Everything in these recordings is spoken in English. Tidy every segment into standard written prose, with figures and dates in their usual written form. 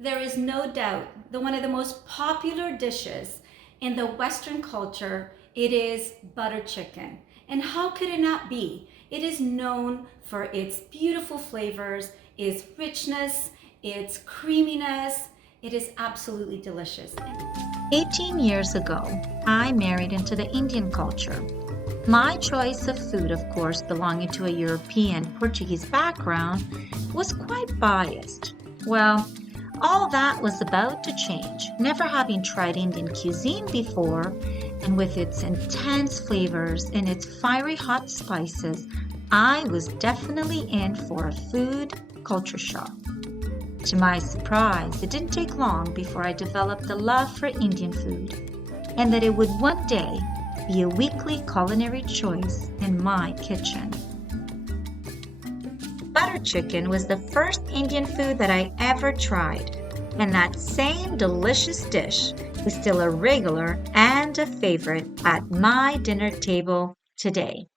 There is no doubt that one of the most popular dishes in the Western culture, it is butter chicken. And how could it not be? It is known for its beautiful flavors, its richness, its creaminess. It is absolutely delicious. 18 years ago, I married into the Indian culture. My choice of food, of course, belonging to a European Portuguese background, was quite biased. Well, all that was about to change. Never having tried Indian cuisine before, and with its intense flavors and its fiery hot spices, I was definitely in for a food culture shock. To my surprise, it didn't take long before I developed a love for Indian food, and that it would one day be a weekly culinary choice in my kitchen. Butter chicken was the first Indian food that I ever tried, and that same delicious dish is still a regular and a favorite at my dinner table today.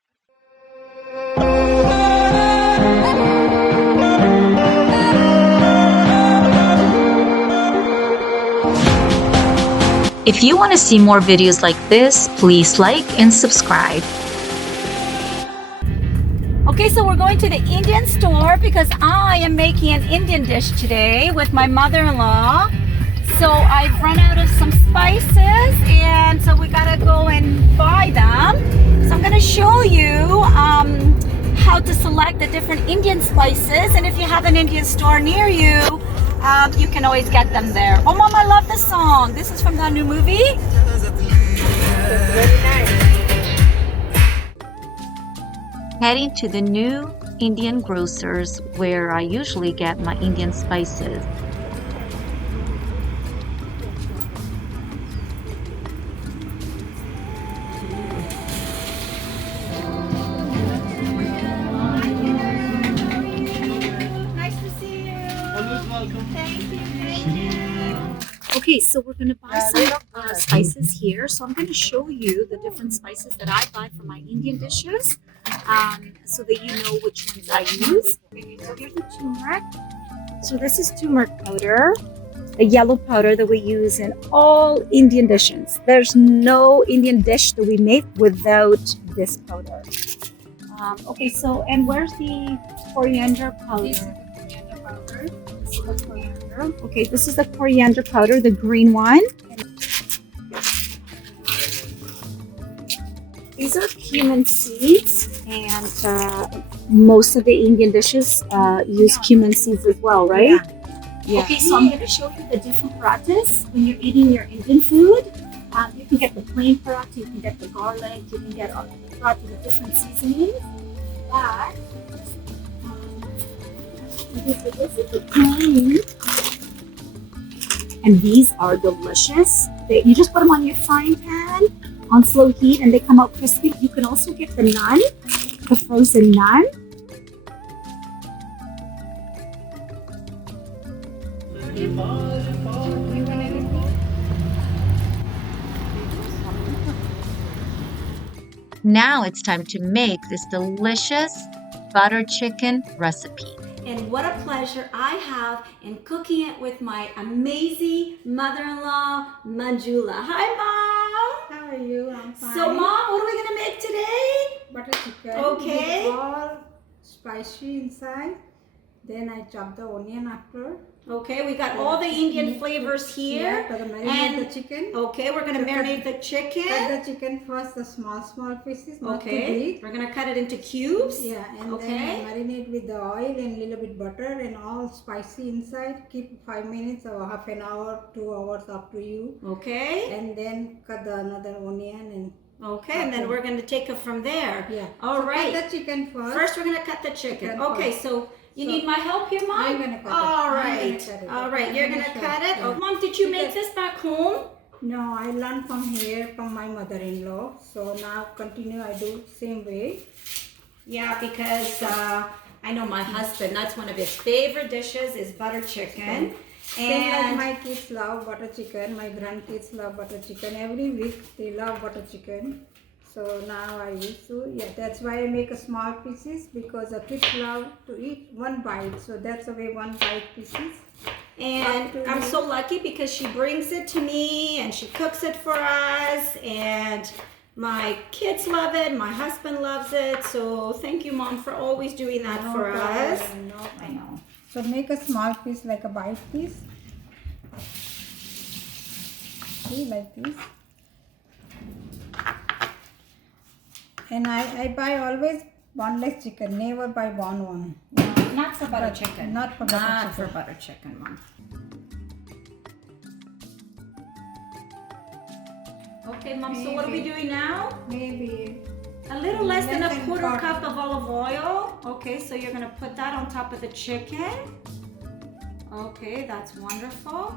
If you want to see more videos like this, please like and subscribe. Okay, so we're going to the Indian store because I am making an Indian dish today with my mother-in-law. So I've run out of some spices, and so we gotta go and buy them. So I'm gonna show you how to select the different Indian spices, and if you have an Indian store near you, you can always get them there. Oh, Mom, I love this song. This is from the new movie. Very nice. Heading to the new Indian grocers where I usually get my Indian spices. Nice to see you. Always welcome. Thank you. Okay, so we're gonna buy some spices here. So I'm gonna show you the different spices that I buy for my Indian dishes, so that you know which ones I use. Okay, so here's the turmeric. So this is turmeric powder, a yellow powder that we use in all Indian dishes. There's no Indian dish that we make without this powder. Okay, so and where's the coriander powder? This is the coriander powder. This is the coriander. Okay, this is the coriander powder, the green one. These are cumin seeds, and most of the Indian dishes use cumin seeds as well, right? Yeah. Okay, so I'm going to show you the different parathas when you're eating your Indian food. You can get the plain paratha, you can get the garlic, you can get all the paratha with different seasonings. But okay, so this is the plain, and these are delicious. You just put them on your frying pan on slow heat, and they come out crispy. You can also get the naan, the frozen naan. Now it's time to make this delicious butter chicken recipe. And what a pleasure I have in cooking it with my amazing mother-in-law, Manjula. Hi, Mom. How are you? I'm fine. So, Mom, what are we gonna make today? Butter chicken. Okay. With all spicy inside. Then I chop the onion after. Okay, we got all the Indian flavors here. Yeah, gotta marinate And the chicken. okay, we're gonna marinate the Cut chicken. the chicken first, the small pieces, not too Okay, big. we're gonna cut it into cubes. Yeah, and Okay. then marinate with the oil and little bit butter and all spicy inside. Keep 5 minutes or half an hour, 2 hours, up to you. Okay. And then cut the another onion and Okay, and then we're gonna take it from there. yeah. All So right. cut the chicken first. First, we're gonna cut the chicken. Chicken Okay, first. so you So, need my help here, Mom? I'm gonna cut it. All I'm right. gonna cut it. All right, I'm you're gonna gonna show cut you. it. Yeah. Oh, Mom, did you make this back home? No, I learned from here from my mother-in-law. So now continue. I do same way. Yeah, because I know my husband, that's one of his favorite dishes is butter chicken. Same like And my kids love butter chicken. My grandkids love butter chicken. Every week they love butter chicken. So now I used to, yeah, that's why I make a small pieces because the kids love to eat one bite. So that's the way one bite pieces. And I'm so lucky because she brings it to me and she cooks it for us, and my kids love it, my husband loves it. So thank you, Mom, for always doing that for us. I know. So make a small piece, like a bite piece. See, like this. And I buy always boneless chicken, never buy bone one. No, not for butter chicken. Not for butter Not chicken. for butter chicken, Mom. Okay, Mom, so what are we doing now? Maybe A little less than a Less than quarter quarter. cup of olive oil. Okay, so you're gonna put that on top of the chicken. Okay, that's wonderful.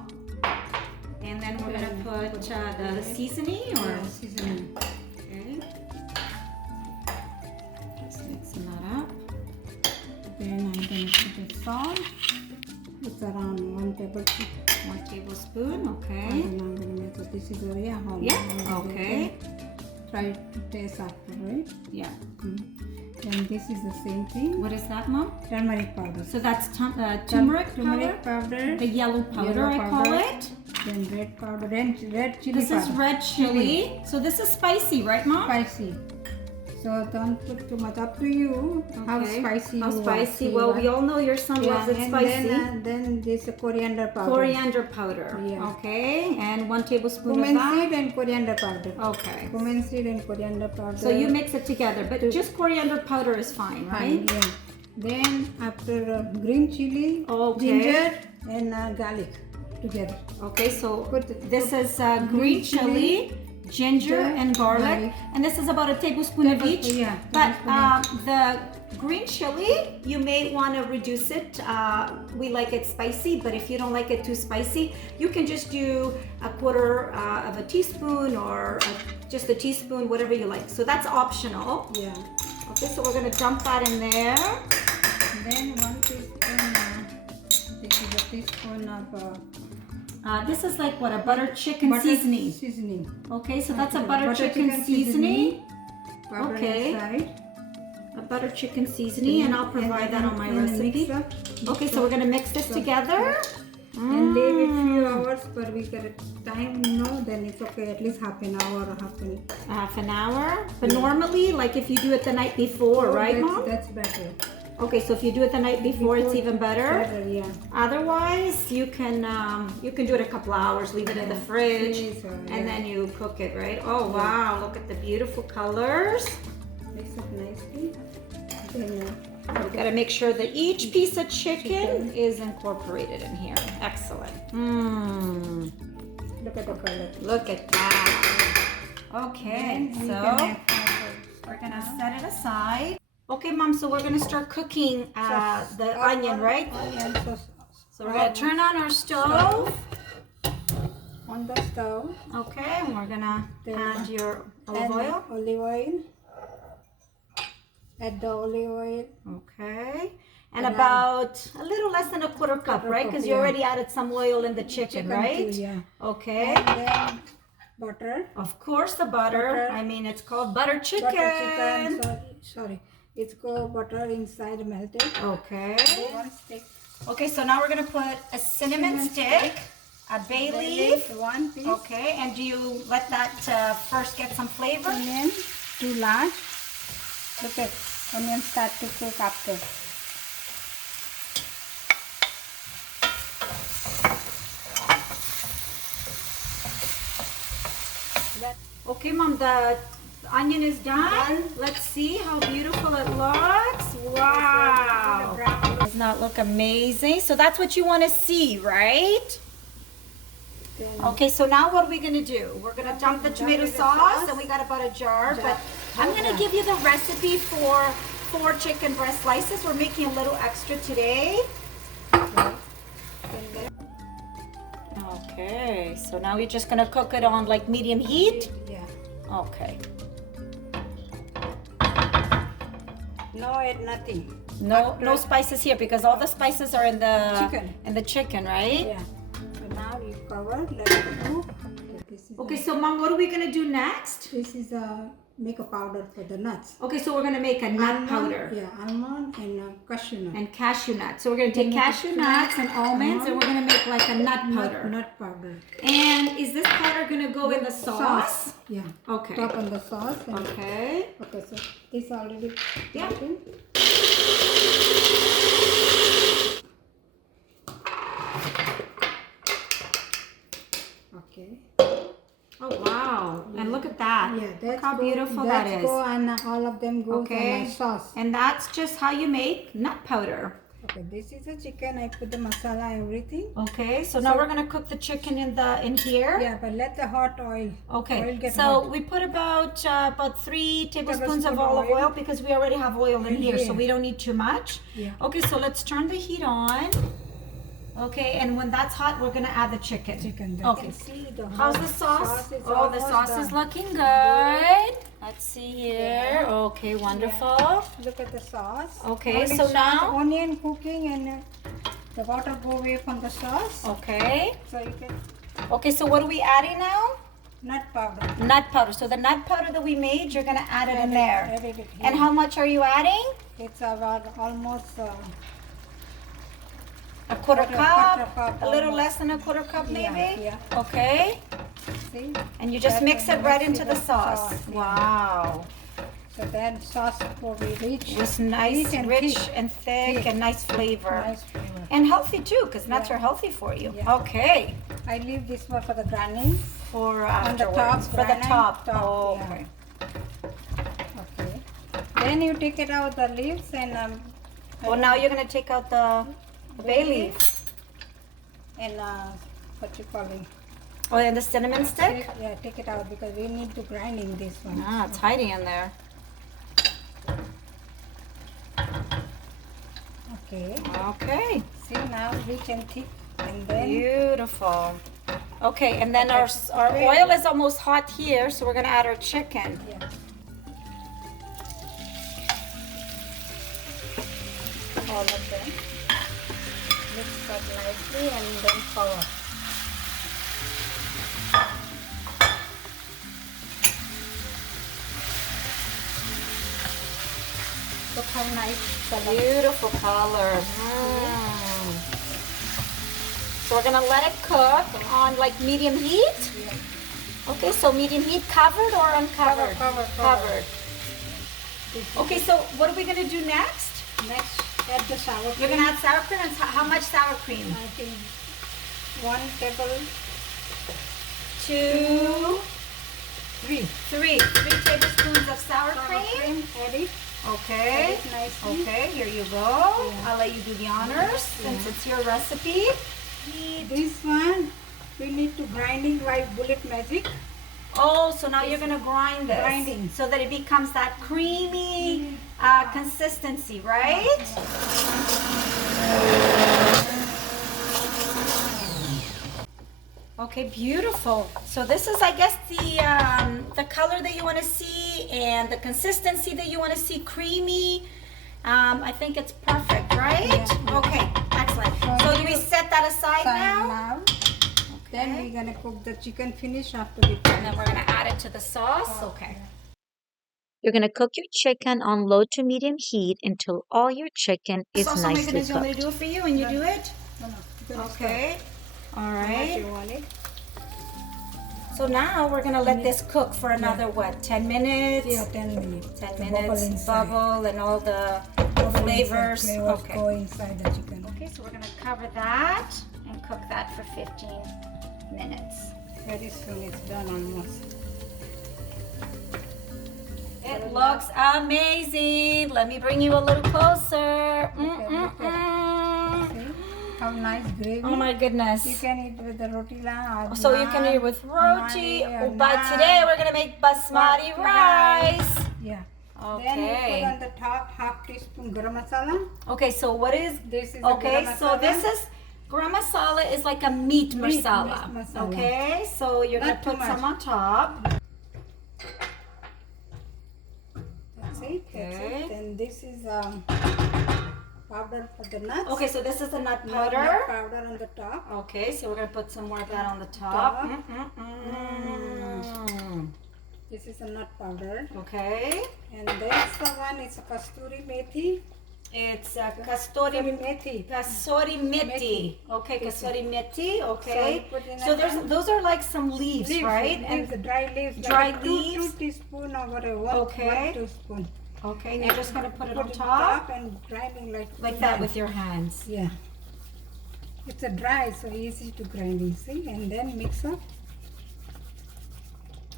And then we're gonna put the seasoning, or seasoning. okay. Just mixing that up. Then I'm gonna put the salt. It's around 1 tablespoon. 1 tablespoon. Okay. And I'm gonna make it. This is area. Yeah. Okay. Try to taste after, right? Yeah. And this is the same thing. What is that, Mom? Turmeric powder. So that's turmeric Turmeric powder. powder. The yellow powder, Yellow I call powder. it. Then red powder. Then red chili This powder. is red chili. So this is spicy, right, Mom? Spicy. So don't put too much. Up to you. How Okay. spicy How you spicy? want. Well, we all know your son loves it and spicy. Then this coriander powder. Coriander powder. Yeah. Okay, and 1 tablespoon Cumin of that. seed and coriander powder. Okay. Cumin seed and coriander powder. So you mix it together, but just coriander powder is fine, right? Yeah. Then after green chili, Okay. ginger and garlic together. Okay, so Put- this put is green chili, ginger, and garlic, garlic. and this is about a tablespoon of each. Yeah, But tablespoon the green chili, you may want to reduce it. We like it spicy, but if you don't like it too spicy, you can just do a quarter of a teaspoon or just a teaspoon, whatever you like. So that's optional. Yeah. Okay, so we're gonna dump that in there. Then 1 teaspoon. This is a teaspoon of This is like what, a butter chicken butter seasoning. Seasoning. Okay, so that's a Okay, butter chicken seasoning. Powder Okay. inside. A butter chicken seasoning, and I'll provide that on my and recipe. mix up. Okay, so we're gonna mix this together. And leave it few hours per week at a time, then it's okay, at least half an hour or Half an hour. But normally, like if you do it the night before, right, Mom? That's better. Okay, so if you do it the night before, it's even better. Better, yeah. Otherwise, you can do it a couple hours, leave it in the fridge, Freeze, and then you cook it, right? Oh wow! Look at the beautiful colors. Mix it nicely. Then You gotta make sure that each piece of chicken is incorporated in here. Excellent. Mmm. look at the color. Look at that. Okay, Then we so can add we're gonna set it aside. Okay, Mom, so we're gonna start cooking the onion, right? onion sauce So we're gonna turn on our stove. on the stove. Okay, and we're gonna add your olive And oil. olive oil. Add the olive oil. Okay. And about a little less than a quarter cup, right? Because you yeah. already added some oil in the chicken, right? Too, yeah. Okay. And then butter. Of course, the butter. Butter. I mean, it's called butter chicken. Butter chicken. Sorry. It's called butter inside melted. Okay. One stick. Okay, so now we're gonna put a cinnamon stick, a bay leaf. One piece. Okay, and do you let that first get some flavor? Onion too large. Look at onion start to cook after. Okay, Mom, the onion is done. Let's see how beautiful it looks. Wow. Does not look amazing? So that's what you want to see, right? Okay, so now what are we going to do? We're going to dump the tomato sauce, and we got about a jar, but I'm going to give you the recipe for 4 chicken breast slices. We're making a little extra today. Okay, so now we're just going to cook it on like medium heat. Yeah. Okay. No, add nothing. No spices here because all the spices are in the Chicken. right? Yeah. So now you cover, let it cook. Okay, so Mom, what are we gonna do next? This is make a powder for the nuts. Okay, so we're going to make a nut powder. Yeah, almond and cashew nut. And cashew nuts. So we're going to take cashew nuts and almonds and we're going to make like a nut powder. Nut powder. And is this powder going to go in the sauce? Yeah. Okay. Top on the sauce. Okay. Okay, so this already. Yeah. Okay. Oh wow! And look at that. Yeah, look how beautiful that is. Go and all of them go in my sauce. And that's just how you make nut powder. Okay, this is the chicken. I put the masala, everything. Okay, so now we're gonna cook the chicken in here. Yeah, but let the hot oil. Okay. Oil get so hot. we put about 3 tablespoons of olive oil because we already have oil in here, so we don't need too much. Yeah. Okay, so let's turn the heat on. Okay, and when that's hot, we're gonna add the chicken. Okay. See the How's the sauce? Oh, the sauce is looking good. Let's see here. Yeah. Okay, wonderful. Yeah. Look at the sauce. Okay, already so now onion cooking and the water go away from the sauce. Okay. So you can. Okay, so what are we adding now? Nut powder. Nut powder. So the nut powder that we made, you're gonna add it in there. Add it here. And how much are you adding? It's about almost. A quarter cup, a little almost. less than a quarter cup maybe? Yeah. Okay. See? And you just mix it right into the sauce. Yeah. Wow. So that sauce will be rich. Just nice, rich and thick and nice flavor. And healthy too, because nuts are healthy for you. Yeah. Okay. I leave this one for the garnish. For On the afterwards. top, For the top. top, Okay. Okay. Then you take it out the leaves and Well, now you're going to take out the bay leaf. And what you call it? Oh, and the cinnamon stick? Yeah, take it out because we need to grind in this one. Ah, it's hiding in there. Okay. Okay. See now rich and thick and then Beautiful. Okay, and then our oil is almost hot here, so we're going to add our chicken. yeah. All of them. Mix up nicely and then cover. Look how nice color. Beautiful color. So we're gonna let it cook on like medium heat. Yeah. Okay, so medium heat, covered or uncovered? Covered. Okay, so what are we gonna do next? Next, add the sour cream. You're gonna add sour cream. And how much sour cream? I think 1 table. 2, 3. 3 tablespoons of sour cream. Add it. Okay. Add it nicely. Okay, here you go. I'll let you do the honors since it's your recipe. This one, we need to grinding like bullet magic. Oh, so now you're gonna grind this. Grinding. So that it becomes that creamy consistency, right? Okay, beautiful. So this is, I guess, the color that you want to see and the consistency that you want to see, creamy. I think it's perfect, right? Yeah. Okay, excellent. So do we set that aside now? Then we're gonna cook the chicken finish after we And then we're gonna add it to the sauce. Okay. You're going to cook your chicken on low to medium heat until all your chicken is Sauce, am I nicely gonna do? I'm gonna cooked. do it for you, and you do it. No. Okay. All How much right. you want it? So now we're gonna let this cook for another what? 10 minutes. Yeah, 10 minutes. 10 The minutes. inside. Bubble and all the Bubble flavors. Flavors Okay. go inside the chicken. Okay, so we're gonna cover that and cook that for 15 minutes. Very soon it's done almost. It looks amazing. Let me bring you a little closer. Look See how nice gravy. Oh my goodness. You can eat with the roti or So you can eat with roti, but today we're gonna make basmati rice. Yeah. Okay. Then you put on the top half teaspoon garam masala. Okay, so what is This is okay? garam So masala. this is garam masala is like a meat masala. masala. Okay, so you're Not gonna too put some much. on top. That's it. That's Okay. it. Then this is powder for the nuts. Okay, so this is the nut Nut powder. powder on the top. Okay, so we're gonna put some more of that on the top. Top. This is a nut powder. Okay. And that's the one, it's a kasturi methi. It's kasuri methi. Kasuri methi. Okay, kasuri methi. Okay. So those are like some leaves, right? Leaves, and dry leaves. Dry like leaves. 2 teaspoons or whatever. Okay. 1 teaspoon. Okay, and you're just gonna put it on Put top and grinding like that with your hands. Yeah. It's a dry, so easy to grind. You see, and then mix up.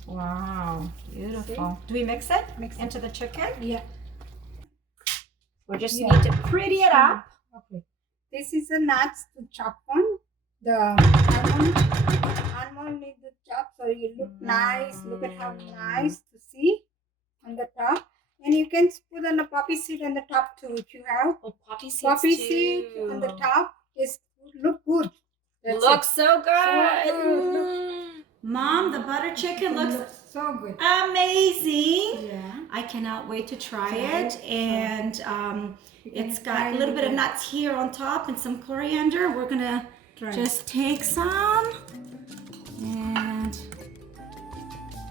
Wow, beautiful. Do we mix it? Mix into the chicken? Yeah. We just need to pretty it up. Okay. This is the nuts to chop on. The almond need to chop so you look nice. Look at how nice to see on the top. And you can put on the poppy seed on the top too if you have. Oh, poppy seeds Seed on the top is look good. Looks so good. So good. Mom, the butter chicken looks so good. amazing. Yeah. I cannot wait to try it. And it's got a little bit of nuts here on top and some coriander. We're gonna just take some. And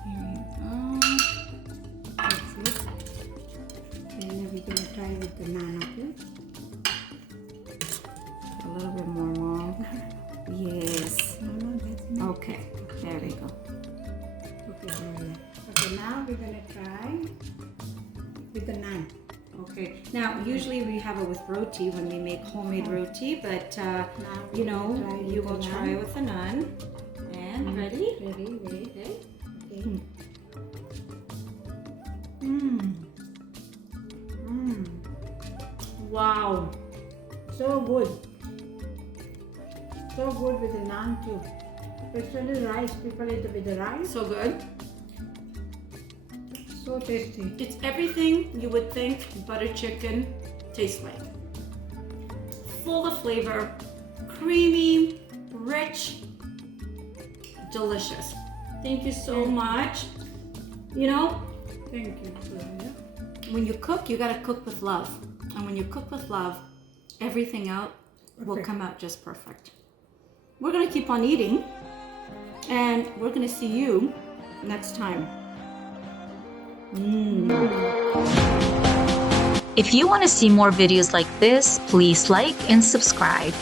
here you go. That's it. Then we're gonna try with the naan, okay? A little bit more, Mom. Yes. No, that's enough. Okay, there we go. Okay, okay, now we're gonna try with the naan. Okay, now usually we have it with roti when we make homemade roti, but you know, you will try it with the naan. And ready? Ready, wait. Okay. Okay. Wow. So good. So good with the naan too. Especially rice, people eat with the rice. So good. So tasty. It's everything you would think butter chicken tastes like. Full of flavor, creamy, rich, delicious. Thank you so much. You know, Thank you. when you cook, you gotta cook with love. And when you cook with love, everything out will come out just perfect. We're gonna keep on eating, and we're gonna see you next time. If you want to see more videos like this, please like and subscribe.